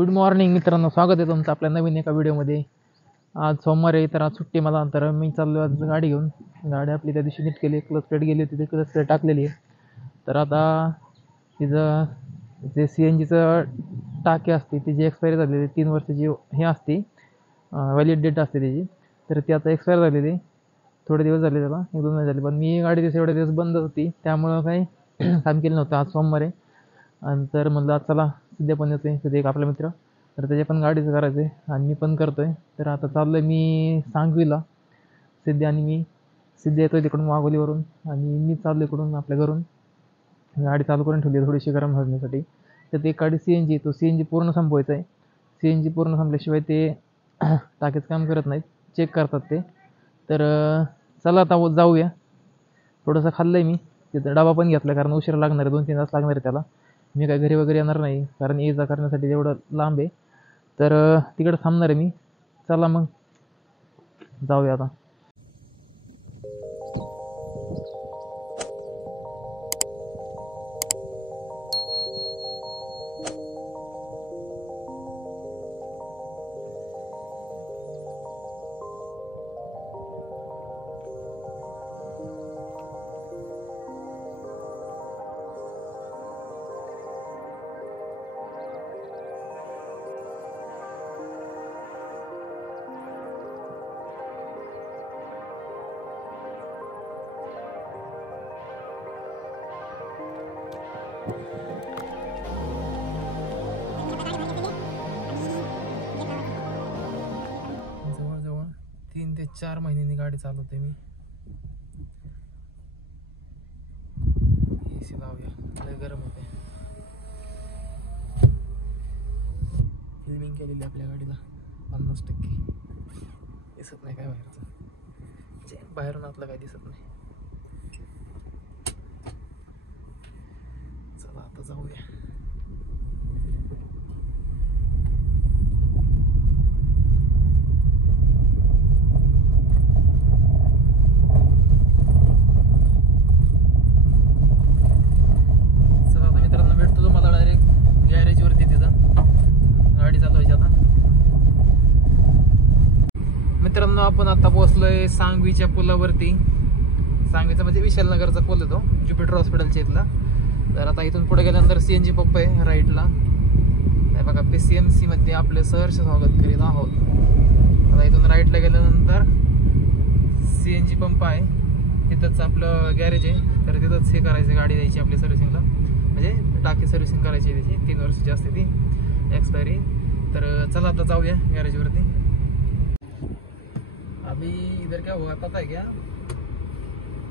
Good morning मित्रांनो, स्वागत आहे तुमचं आपल्या नवीन एका व्हिडिओमध्ये. आज सोमवार आहे, तर आज सुट्टी मला. तर मी चाललो आज गाडी घेऊन. गाडी आपली त्या दिवशी नीट केली, क्लच प्लेट गेली होती, ते क्लच प्लेट टाकलेली आहे. तर आता तिचं जे CNGचं टाकी असते तिची एक्सपायरी झालेली, 3 वर्षाची हे असते, व्हॅलिड डेट असते त्याची. तर ती आता एक्सपायर झालेली, थोडे दिवस झाले त्याला, 1-2 महिने झाले. पण मी गाडी तशी एवढे दिवस बंद होती, त्यामुळं काही काम केलं नव्हतं. आज सोमवार आहे आणि तर म्हणलं आज चला सिद्धे पण येतोय, सिद्धे एक आपला मित्र, तर त्याच्या पण गाडीचं करायचं आहे आणि मी पण करतो आहे. तर आता चाललो आहे मी सांगवीला. सिद्धे आणि मी, सिद्धे येतो आहे तिकडून वाघोलीवरून आणि मी चाललो इकडून आपल्या घरून. गाडी चालू करून ठेवली थोडीशी गरम होण्यासाठी. तर ते गाडी CNG, तो CNG पूर्ण संपवायचा आहे. CNG पूर्ण संपल्याशिवाय ते टाकीचं काम करत नाहीत, चेक करतात ते. तर चला आता जाऊया. थोडंसं खाल्लं आहे मी, तिथं डबा पण घेतला कारण उशिरा लागणार आहे, 2-3 तास लागणार आहे त्याला. मी काय घरी वगैरे येणार नाही कारण ये जा करण्यासाठी तेवढं लांब आहे. तर तिकडं थांबणार आहे मी. चला मग जाऊया आता. जवळजवळ 3 ते 4 महिन्यांनी गाडी चालवते मी. AC लावूया, लय गरम होते. फिल्मिंग केलेली आपल्या गाडीला 50%. दिसत नाही काय बाहेरचं, बाहेरून आतलं काय दिसत नाही. चला आता जाऊया. चला आता मित्रांनो, भेटतो तुम्हाला डायरेक्ट गॅरेजवरती. तिथं गाडी चालवायची आता. मित्रांनो, आपण आता पोहोचलोय सांगवीच्या पुलावरती. सांगवीचा म्हणजे विशालनगरचा पूल आहे तो, ज्युपिटर हॉस्पिटलच्या इथला. तर आता इथून पुढे गेल्यानंतर CNG पंप आहे राईटला. नाही बघा, PCMC मध्ये आपले सहर्ष स्वागत करीत आहोत. आता इथून राईटला गेल्यानंतर CNG पंप आहे, तिथंच आपलं गॅरेज आहे. तर तिथंच हे करायचं, गाडी द्यायची आपली सर्व्हिसिंगला, म्हणजे टाकी सर्व्हिसिंग करायची आहे त्याची. 3 वर्षाची असते ती एक्सपायरी. तर चला आता जाऊया गॅरेजवरती. अभी इधर क्या हुआ पता है क्या,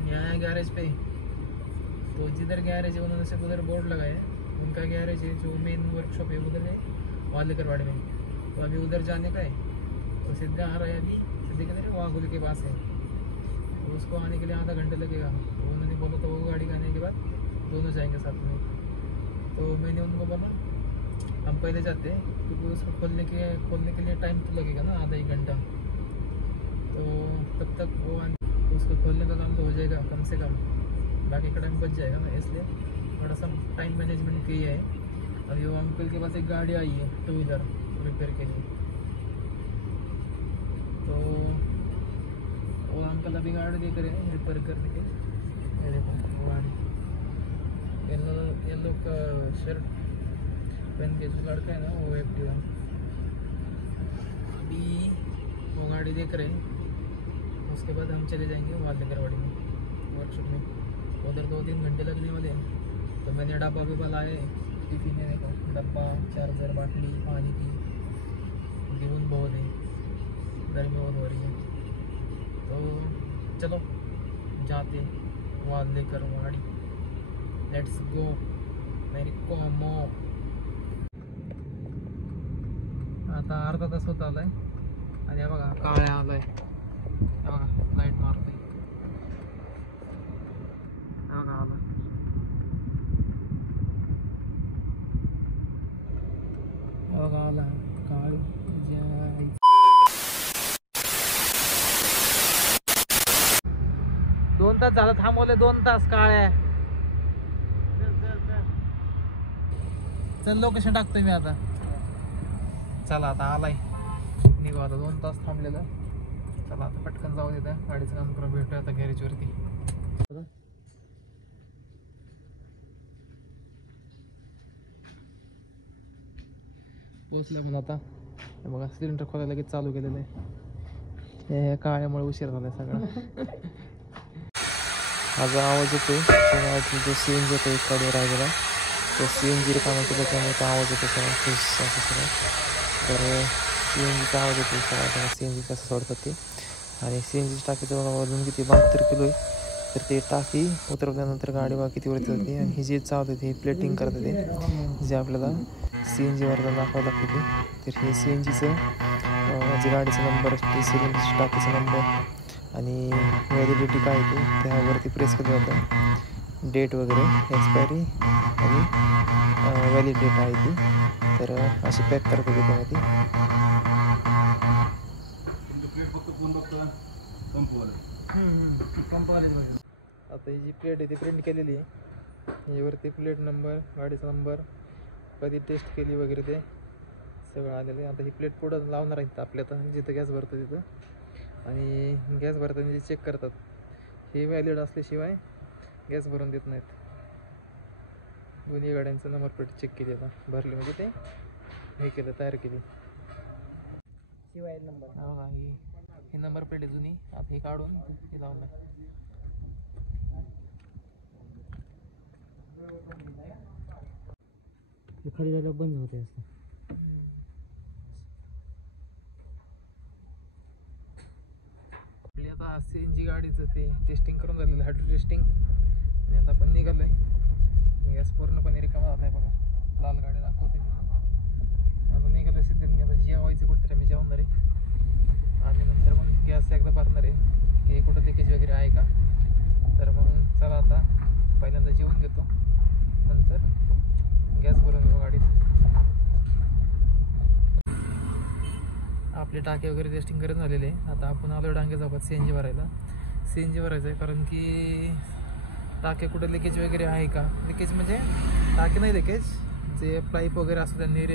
यहाँ गैरेज पे, तो जिधर गैरेज है उन्होंने सिर्फ उधर बोर्ड लगाया है. उनका गैरेज है जो मेन वर्कशॉप है उधर है वालेकरवाड़ी में. तो अभी उधर जाने का है. तो सिद्धा आ रहा है अभी, सिद्धे के तरह वाघोली के पास है. तो उसको आने के लिए आधा घंटा लगेगा. तो उन्होंने बोला तो वो गाड़ी आने के बाद दोनों जाएंगे साथ में. तो मैंने उनको बोला हम पहले जाते हैं क्योंकि उसको खोलने के लिए टाइम तो लगेगा ना, आधा 1 घंटा. तो तब तक वो उसको खोलने का काम तो हो जाएगा कम से कम, बाकी का टाइम बच जाएगा ना. इसलिए थोड़ा सा टाइम मैनेजमेंट किया है. अभी वो अंकल के पास एक गाड़ी आई है 2 व्हीलर रिपेयर के लिए. तो वो अंकल अभी गाड़ी देकर है रिपेयर करने के. ये देखो वो गाड़ी, येलो का शर्ट पहन के जो लड़का है ना वो एक्टिवा. अभी वो गाड़ी देख रहे हैं, उसके बाद हम चले जाएंगे वालेकरवाड़ी में वर्कशॉप में. उधर 2-3 घंटे लगने वाले हैं. तो मैंने डब्बा भी लाए, टिफिन है देखो, डब्बा, चार्जर, बाटली पानी की. जीवन बहुत है, गर्मी बहुत हो रही है. तो चलो जाते वालेकरवाड़ी. लेट्स गो मेरी कोमो. आता अर्धा तास होत आलाय आणि बघा काळ्या आलाय, बघा लाईट मारते, बघा आला. बघा आला काळ. 2 तास झालं थांबवले, 2 तास काळ्या. चल लोकेशन टाकतोय मी आता. चला आता आलाय, निघू आता 2 तास थांबलेलं. चला आता पटकन जाऊ देतं, गाडीचं काम करून भेटूया आता गॅरेजवरती. पोचलं पण आता बघा, सिलेंडर खोलायला लगेच चालू केलेलं आहे. हे काळ्यामुळे उशीर झालाय सगळा. हा जो आवाज येतोय जो CNG येतो एक गाडीवर राहिलेला, तो CNG रिकामा केला त्यामुळे तो आवाज येतो सगळा खुश असं सगळं. तर CNGचा आवाज येतो सगळा, CNG कसं सोडतात ते. आणि CNGची टाकीचं वजन किती 72 किलो आहे. तर ते टाकी उतरवल्यानंतर गाडी बघा किती वरती जाते. आणि हे जे चालतं ते प्लेटिंग करतं ते, जे आपल्याला CNGवरला दाखवावं लागतं ते. तर हे CNGचं जे गाडीचा नंबर, ते सिलेंडरची टाकीचा नंबर आणि व्हॅलिडिटी काय ते त्यावरती प्रेस केलं जातं. डेट वगैरे, एक्सपायरी आणि व्हॅलिड डेट आहे ती. तर अशी पॅक करता येते त्यामध्ये. आता ही जी प्लेट आहे ती प्रिंट केलेली आहे. यावरती प्लेट नंबर, गाडीचा नंबर, कधी टेस्ट केली वगैरे ते सगळं आलेलं आहे. आता ही प्लेट पुढं लावणार आहेत आपल्या, आता जिथं गॅस भरतो तिथं. आणि गॅस भरताना जे चेक करतात, हे व्हॅलिड असल्याशिवाय गॅस भरून देत नाहीत. दोन्ही गाड्यांचं नंबर प्लेट चेक केली, आता भरली म्हणजे ते हे केलं, तयार केली शिवाय नंबर. हा, ही नंबर प्लेट आहे जुनी. आता हे काढून हे लावलं. खाली झालं बंद होते असं. आपली आता CNG गाडीचं ते टेस्टिंग करून झालेलं, हायड्रो टेस्टिंग. आणि आता आपण निघालोय. गॅस पूर्णपणे रिकामा झाला आहे बघा, लाल गाडी दाखवते तिथं. आता निघालोय सिद्धीने. आता जेवायचं कुठतरी आम्ही जेवणार आहे. आणि नंतर मग गॅस एकदा भरणार आहे की कुठं लिकेज वगैरे आहे का. तर मग चला आता पहिल्यांदा जेवून घेतो, नंतर गॅस भरून घेऊ गाडीत. आपले टाके वगैरे टेस्टिंग करत झालेले आहे. आता आपण आलो डांगेसोबत CNG भरायला. CNG भरायचं आहे कारण की टाके कुठे लिकेज वगैरे आहे का. लिकेज म्हणजे टाके नाही लिकेज, जे पाईप वगैरे असतो त्यांनी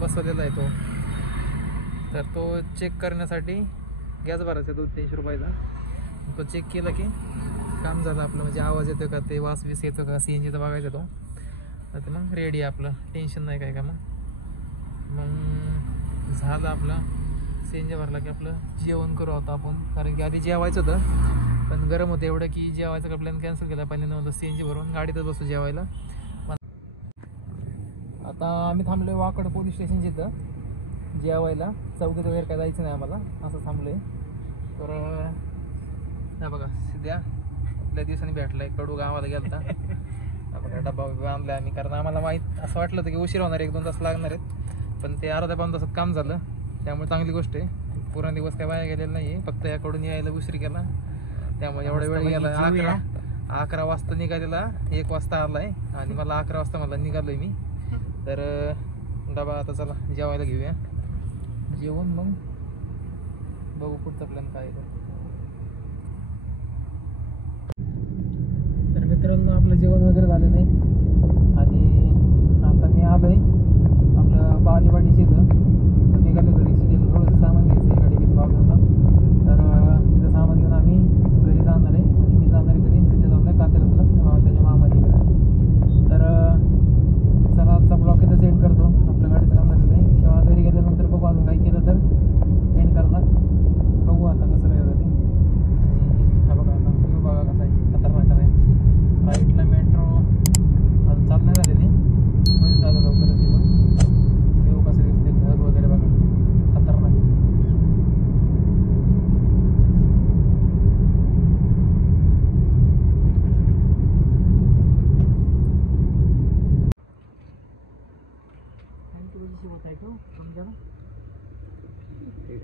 बसवलेला आहे तो. तर तो चेक करण्यासाठी गॅस भरायचा 200-300 रुपयाचा. तो चेक केला की काम झालं आपलं. म्हणजे आवाज येतो का, ते वास वीस येतो का CNGचा बघायचा तो. तर मग रेडी आहे आपलं, टेन्शन नाही काय का. मग झालं आपलं CNG भरला की आपलं जेवण करू आता आपण. कारण की आधी जेवायचं होतं पण गरम होतं एवढं की जेवायचं का प्लॅन कॅन्सल केला. पहिल्यांदा मला CNG भरून गाडीतच बसू जेवायला. आता आम्ही थांबलोय वाकड पोलीस स्टेशनच्या इथं जेवायला. चौकीत वगैरे काय जायचं नाही आम्हाला, असं थांबलोय. तर नाही बघा, सध्या लय दिवसांनी भेटलाय. कडू गावाला गेलता. बघा डब्बा बांधला आम्ही, कारण आम्हाला माहीत असं वाटलं होतं की उशीर होणार, 1-2 तास लागणार आहेत. पण ते अर्ध्या 5 तासात काम झालं, त्यामुळे चांगली गोष्ट आहे. पूर्ण दिवस काय वाया गेलेला नाही आहे. फक्त याकडून यायला उशीर केला, त्यामुळे एवढा वेळ गेला. 11 वाजता निघालेला, 1 वाजता आलाय. आणि मला 11 वाजता मला निघालोय मी. तर डबा आता चला जेवायला घेऊया. जेवण मग बघू पुढचा प्लॅन काय आहे. तर मित्रांनो आपलं जेवण वगैरे झालेलं आहे. आणि आता मी आलोय आपलं बालेवाडीच्या इथं. तर निघालो घरी. सिद्धीला थोडंसं सामान घ्यायचं आहे गाडी पावसाचा. तर तिथं सामान घेऊन आम्ही घरी जाणार आहे. म्हणजे मी जाणार आहे घरी, तिथे जाऊन कात्रजला त्याच्या मामाजीकडे. तर चला आजचा ब्लॉग इथं एंड करतो. आपल्या गाडीचं काम झालेलं आहे. किंवा घरी गेल्यानंतर बघू अजून काही केलं तर एंड करणार. बघू आता कसं काय होतं ते. हा बघा आता व्ह्यू बघा कसा आहे, खतरनाक आहे. राईटला मेट्रो अजून चालू नाही झालेली, होईल झालं लवकरच. हे बघ व्ह्यू कसं दिसते, ढग वगैरे बघा, खतरनाक. समजा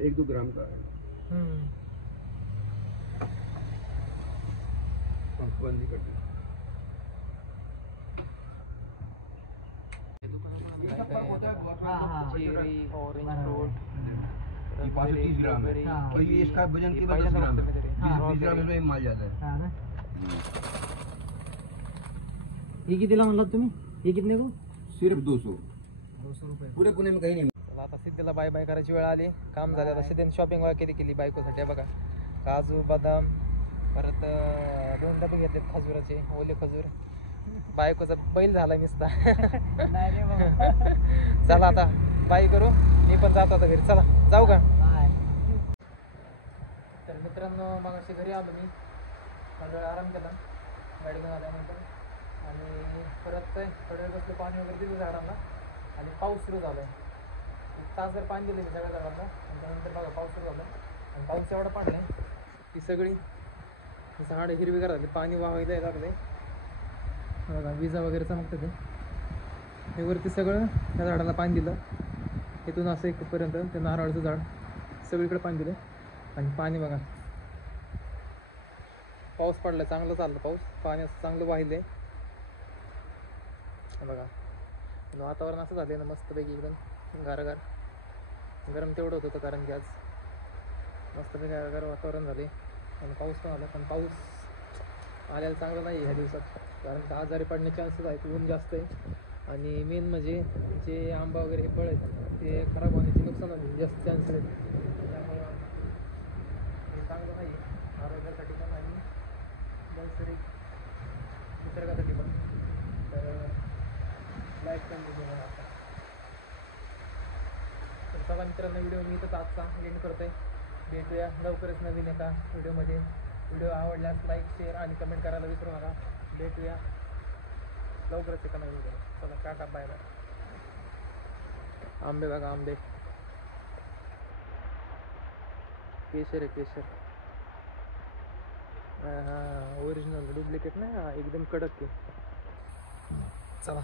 1-2 ग्राम का बंदी करते. चेरी, ऑरेंज फ्रूट, 30 ग्राम है और ये इसका वजन केवल 10 ग्राम है. 20 ग्राम में माल जाता है. ये कितीला म्हणलात तुम्ही? ये कितने को? सिर्फ 200 रुपये. पूरे पुणे में कहीं नहीं. आता सिद्धीला बाय बाय करायची वेळ आली. काम झालं. आता सिद्धीने शॉपिंग वगैरे केली बायकोसाठी. बघा काजू बदाम, परत 2 डबे घेतलेत खजुराचे, ओले खजूर. बायकोचा बैल झाला नुसता. चला आता बाय करू, मी पण जातो आता घरी. चला जाऊ का? तर मित्रांनो मग अशी घरी आलो मी, थोडा वेळ आराम केला गाडी घेऊन आल्यानंतर. आणि परत थोड्या वेळ बसलो, पाणी वगैरे दिलं झाडांना. आणि पाऊस सुरू झाला आहे. 1 तासभर पाणी दिलं मी सगळ्या झाडांना. आणि त्यानंतर बघा पाऊस सुरू झाला. आणि पाऊस एवढा पडला आहे की सगळी झाडं हिरवीगार झाली, पाणी वाहायला लागले. बघा विजा वगैरे चमकते ते. हे वरती सगळं त्या झाडाला पाणी दिलं. इथून असं इथपर्यंत ते नारळाचं झाड सगळीकडे पाणी दिलं. आणि पाणी बघा, पाऊस पडला, चांगलं चाललं पाऊस, पाणी असं चांगलं वाहिलं आहे बघा. आणि वातावरण असं झालं आहे ना मस्तपैकी, एकदम गारगार. गरम तेवढं होत होतं कारण की आज मस्तपैकी गारगार वातावरण झाले. आणि पाऊस पण आला, पण पाऊस आल्याला चांगलं नाही ह्या दिवसात, कारण का आजारी पडण्याचे चान्सेस आहेत. ऊन जास्त आहे. आणि मेन म्हणजे जे आंबा वगैरे हे फळ आहेत ते खराब होण्याचे, नुकसान होण्याचे जास्त चान्सेस आहेत. त्यामुळे हे चांगलं नाही आरोग्यासाठी पण आणि नैसर्गिक निसर्गासाठी पण. तर लाईक पण दिली आता. तर चला मित्रांनो, व्हिडिओ मी इथंच आजचा एंड करतो आहे. भेटूया लवकरच नवीन एका व्हिडिओमध्ये. व्हिडिओ आवडल्यास लाईक, शेअर आणि कमेंट करायला विसरू नका. भेटूया लवकरच एका नवीन व्हिडिओ. चला टाटा बाय बाय. आंबे बघा, आंबे केशर आहे केशर. हां ओरिजिनल, डुप्लिकेट नाही, एकदम कडक आहे. चला.